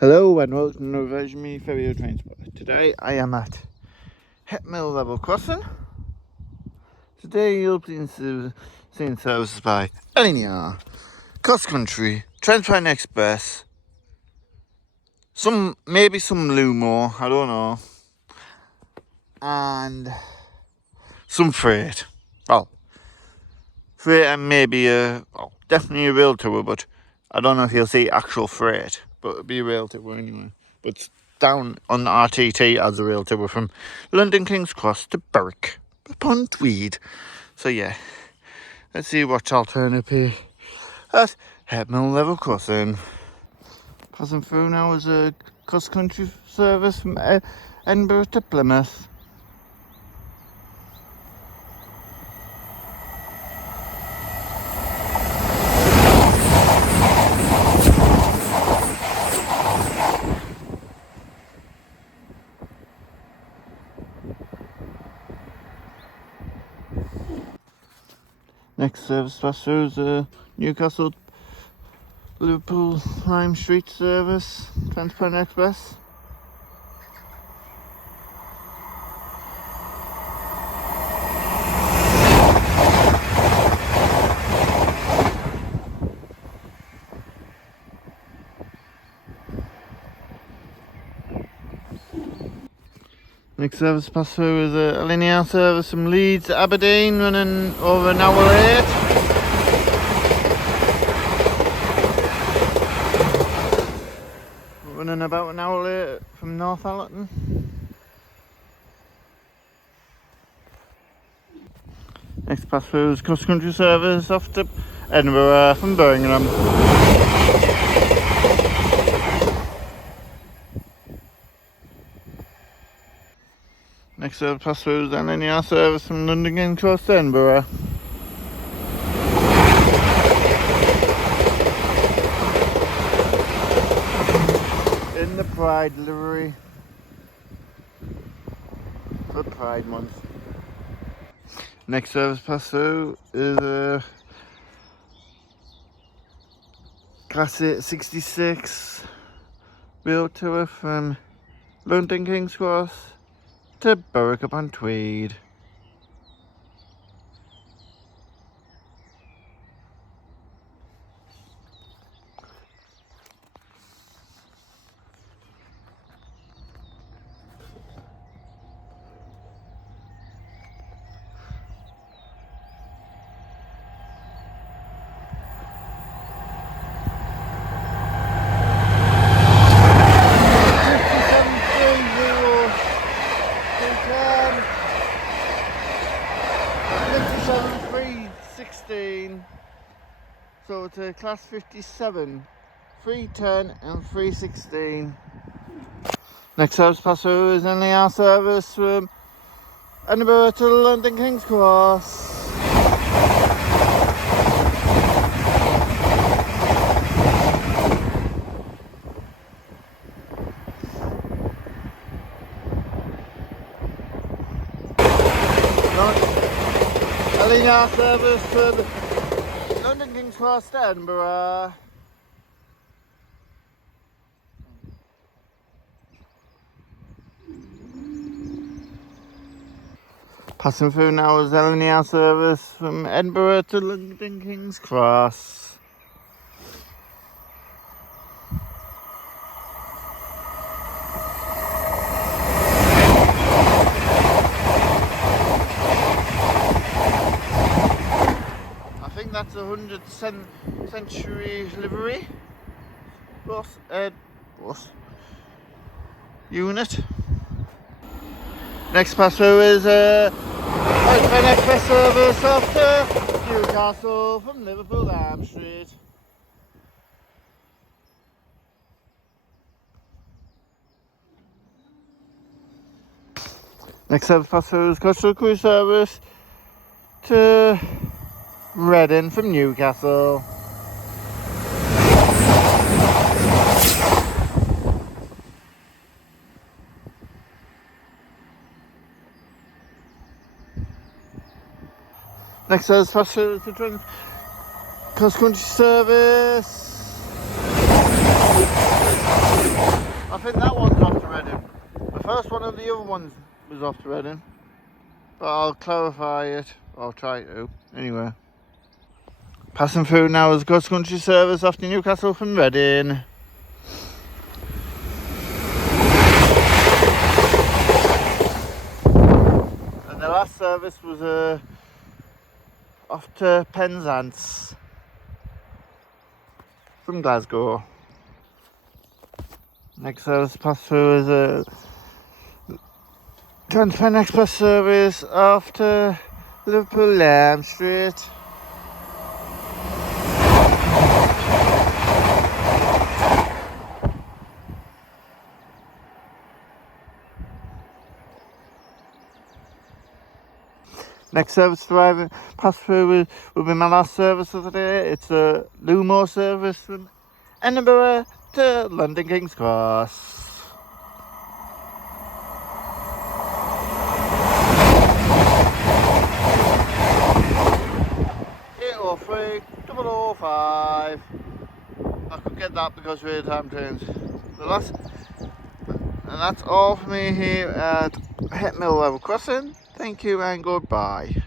Hello and welcome to Version Me Ferry Transport. Today I am at Hetmill Level Crossing. Today you'll be seeing services by LNER, Cross Country, Transport Express, maybe some LUMO, I don't know, and some freight. Well, freight and maybe definitely a rail tour, but I don't know if you'll see actual freight, but it'll be a rail tour anyway. But down on the RTT as a rail tour from London King's Cross to Berwick upon Tweed. So yeah, let's see what's alternative here at Hetmill Level Crossing. Passing through now is a cross-country service from Edinburgh to Plymouth. Next service pass through is Newcastle Liverpool Lime Street service, Transport Express. Next service pass through is a LNER service from Leeds to Aberdeen, running over an hour late. Running about an hour late from Northallerton. Next pass through is cross country service off to Edinburgh from Birmingham. Next service pass through is LNER service from London King's Cross to Edinburgh. In the Pride livery for Pride Month. Next service pass through is a Class 866 rail tour from London King's Cross to Berwick upon Tweed. So it's a class 57, 310 and 316. Next service pass through is LNER service from Edinburgh to London King's Cross. LNER service from London King's Cross to Edinburgh. Passing through now is LNER service from Edinburgh to London King's Cross. That's a 100th century livery bus unit. Next pass through is a Transport Express service off to Newcastle from Liverpool Lime Street. Next service pass through is Coastal Cruise service to Reading from Newcastle. Next service pass through is the cross country service other one was off to Reading, but I'll clarify it. I'll try to. Anyway. Passing through now is cross country service off to Newcastle from Reading. And the last service was off to Penzance from Glasgow. Next service pass through is a Transpen Express service off to Liverpool Lamb Street. Next service arriving pass through will be my last service of the day. It's a LUMO service from Edinburgh to London King's Cross. 803 005. I could get that because we're time trains. And that's all for me here at Het Mill Level Crossing. Thank you and goodbye.